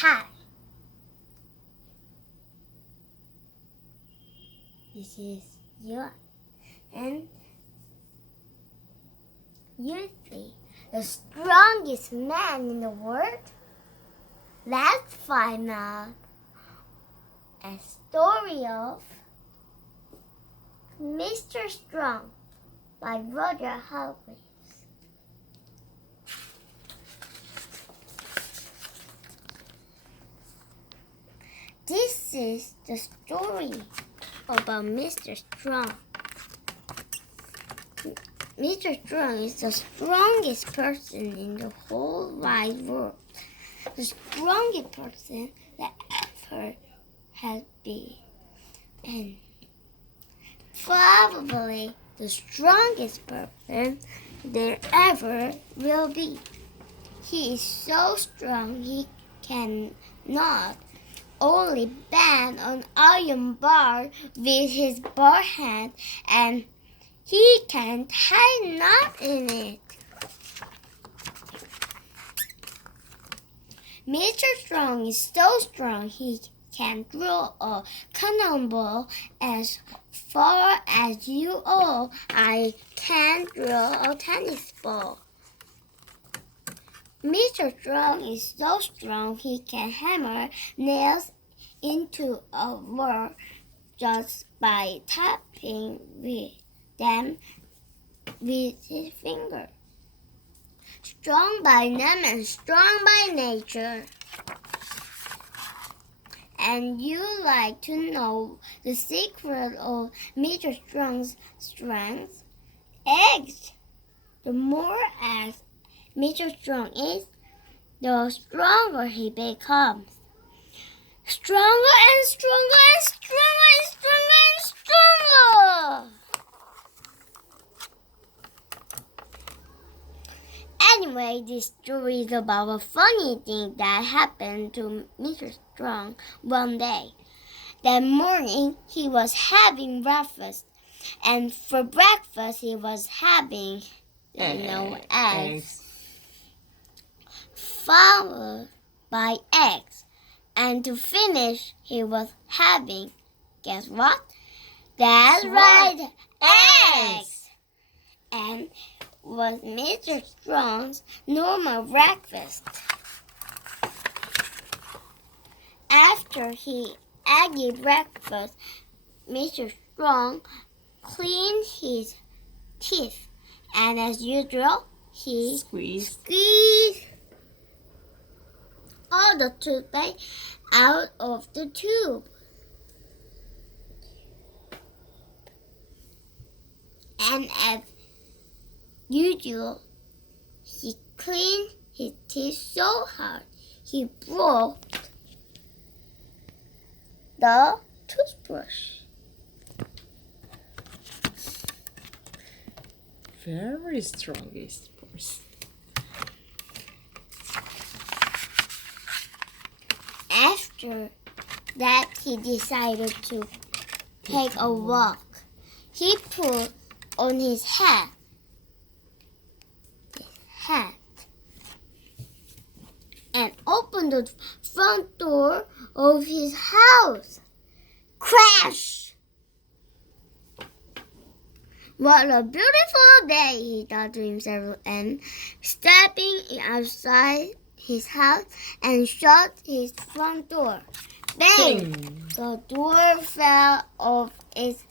Hi. This is you, and you see the strongest man in the world. Let's find out a story of Mr. Strong by Roger Hargreaves. This is the story about Mr. Strong. Mr. Strong is the strongest person in the whole wide world. The strongest person that ever has been. And probably the strongest person there ever will be. He is so strong he cannot only bend an iron bar with his bare hand, and he can tie a knot in it. Mr. Strong is so strong he can throw a cannonball as far as you or I can throw a tennis ball. Mr. Strong is so strong he can hammer nails into a wall just by tapping them with his finger. Strong by name and strong by nature. And you like to know the secret of Mr. Strong's strength? Eggs. The more eggs Mr. Strong is, the stronger he becomes. Stronger and stronger and stronger and stronger and stronger. Anyway, this story is about a funny thing that happened to Mr. Strong one day. That morning, he was having breakfast, and for breakfast, he was having, eggs, followed by eggs. And to finish, he was having, guess what? That's right, eggs! And was Mr. Strong's normal breakfast. After he ate breakfast, Mr. Strong cleaned his teeth, and as usual, he squeezed all the toothpaste out of the tube. And as usual, he cleaned his teeth so hard he broke the toothbrush. Very strongest person. After that, he decided to take a walk. He put on his hat and opened the front door of his house. Crash! What a beautiful day, he thought to himself, and stepping outside his house and shut his front door. Bang! The door fell off its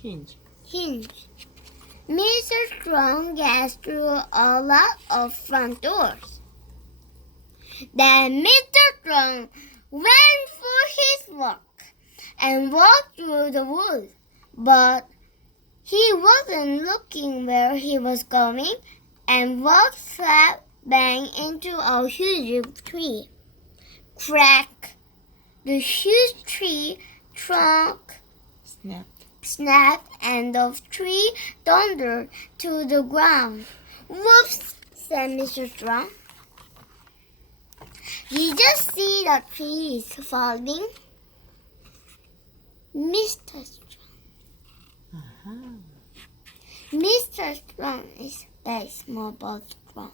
hinge. Mr. Strong gets through a lot of front doors. Then Mr. Strong went for his walk and walked through the woods, but he wasn't looking where he was going and walked slap bang into a huge tree. Crack! The huge tree trunk snapped and the tree thundered to the ground. Whoops, said Mr. Strong. Did you see the tree is falling? Mr. Strong. Mr. Strong is very small but strong.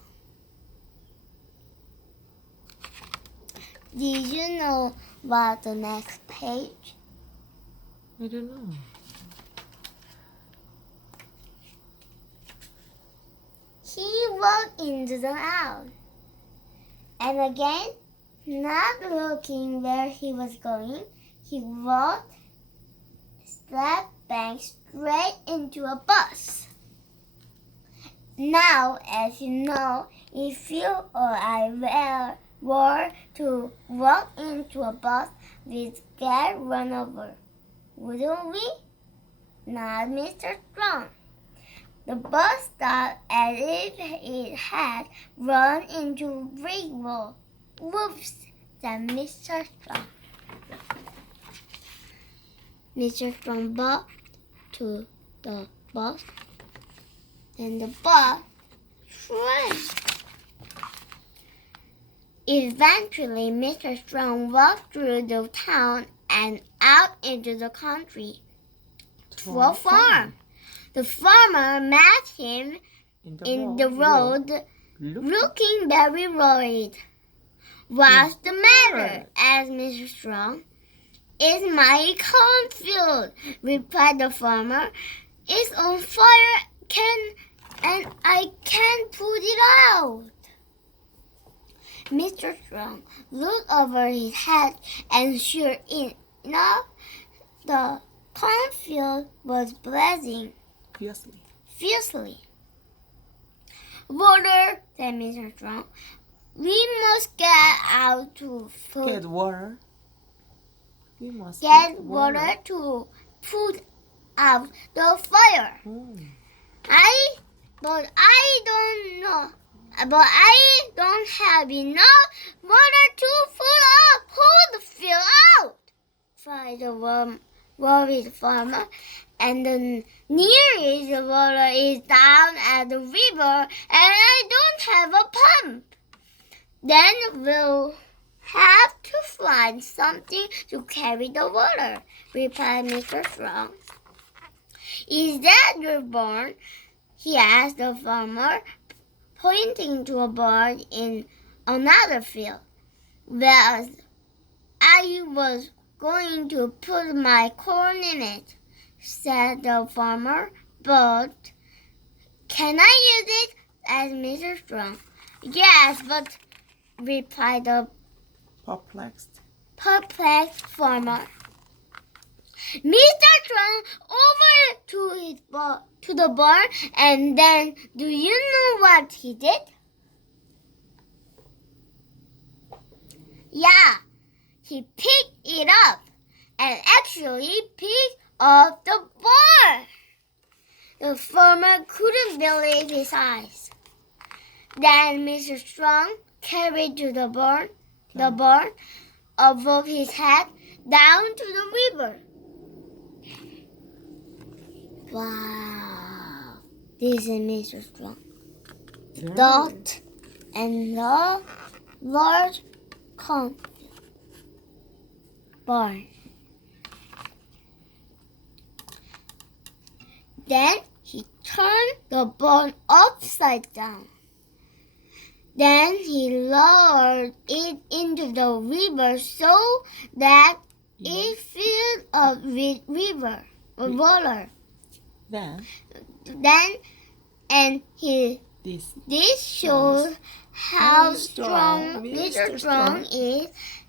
Did you know about the next page? I don't know. He walked into the house, and again, not looking where he was going, he walked slap bang straight into a bus. Now, as you know, if you or I were to walk into a bus, we'd get run over, wouldn't we? Not Mr. Strong. The bus stopped as if it had run into a brick wall. Whoops, said Mr. Strong. Mr. Strong walked to the bus, and the bus shrank. Eventually, Mr. Strong walked through the town and out into the country to a farm. The farmer met him in the road, looking very worried. What's the matter? Asked Mr. Strong. It's my cornfield, replied the farmer. It's on fire and I can't put it out. Mr. Strong looked over his head, and sure enough, the cornfield was blazing fiercely. Water, said Mr. Strong. We must get out to Get water. We must get water to put out the fire. But I don't have enough water to put the field out, cried the worried farmer. And the nearest water is down at the river, and I don't have a pump. Then we'll have to find something to carry the water, replied Mr. Strong. Is that your barn? He asked the farmer, pointing to a barn in another field. Well, I was going to put my corn in it, said the farmer, but can I use it? Asked Mr. Strong. Yes, but, replied the perplexed farmer. Mr. Strong over to the barn, and then do you know what he did? Yeah, he picked it up and actually picked up the barn. The farmer couldn't believe his eyes. Then Mr. Strong carried to the barn above his head down to the river. Wow, this is Mr. Strong. Dot and the large cornfield barn. Then he turned the barn upside down. Then he lowered it into the river so that it filled up with water. This shows how strong Mr. Strong is.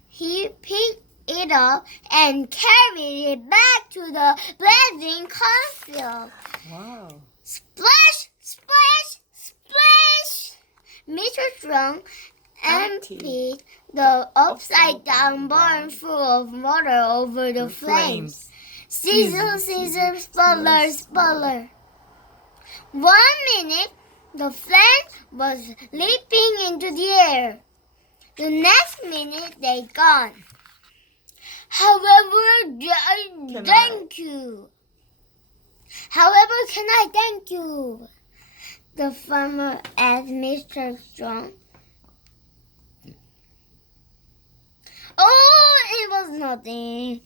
He picked it up and carried it back to the blazing cornfield. Wow. Splash, splash, splash! Mr. Strong emptied the upside-down barn full of water over the flames. Sizzle, sizzle, sputter, sputter. 1 minute, the flame was leaping into the air. The next minute, they'd gone. However, thank you. However, can I thank you? The farmer asked Mr. Strong. Oh, it was nothing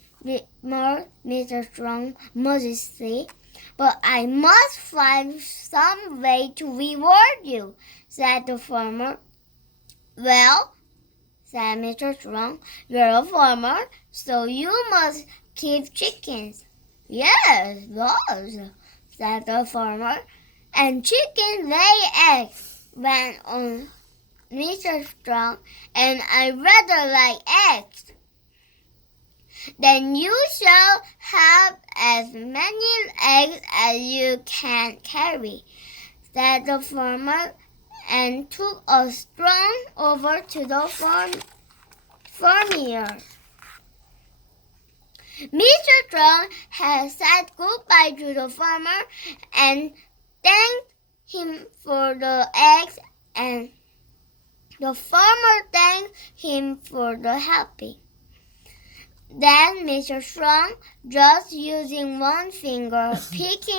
more, Mr. Strong modestly. But I must find some way to reward you, said the farmer. Well, said Mr. Strong. You're a farmer, so you must keep chickens. Yes, boss, said the farmer. And chickens lay eggs, went on Mr. Strong, and I rather like eggs. Then you shall have as many eggs as you can carry, said the farmer, and took a stone over to the farmyard. Mr. Strong had said goodbye to the farmer and thanked him for the eggs, and the farmer thanked him for the helping. Then Mr. Strong, just using one finger, picked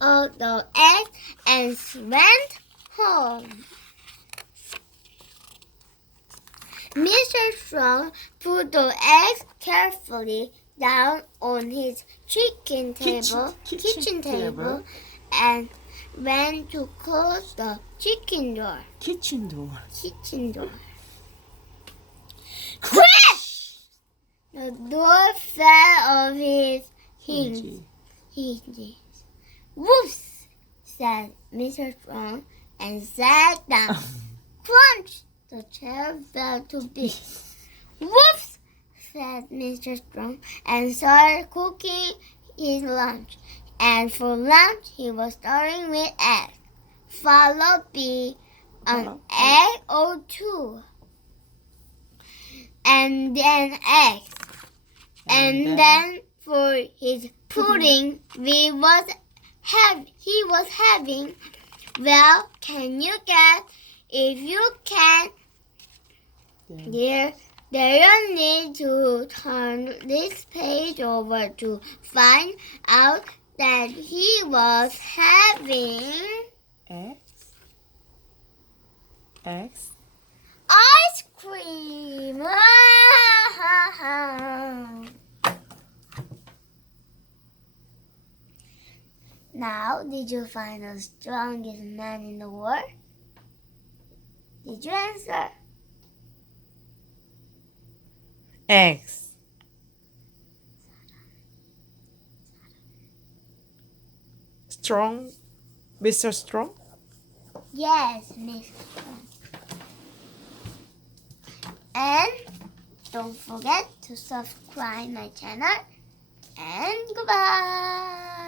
up the eggs and went home. Mr. Strong put the eggs carefully down on his kitchen table and went to close the kitchen door. Kitchen door. Crash! The door fell off his hinges. Whoops! Said Mr. Strong and sat down. Crunch! The chair fell to bits. Whoops! Said Mr. Strong and started cooking his lunch. And for lunch, he was starting with eggs, followed by an egg or two, and then eggs. And then for his pudding, he was having. Well, can you guess? If you can, there you need to turn this page over to find out that he was having Eggs. ice cream. Now, did you find the strongest man in the world? Did you answer? Eggs. Strong. Mr. Strong? Yes, Mr. Strong. And don't forget to subscribe my channel. And goodbye.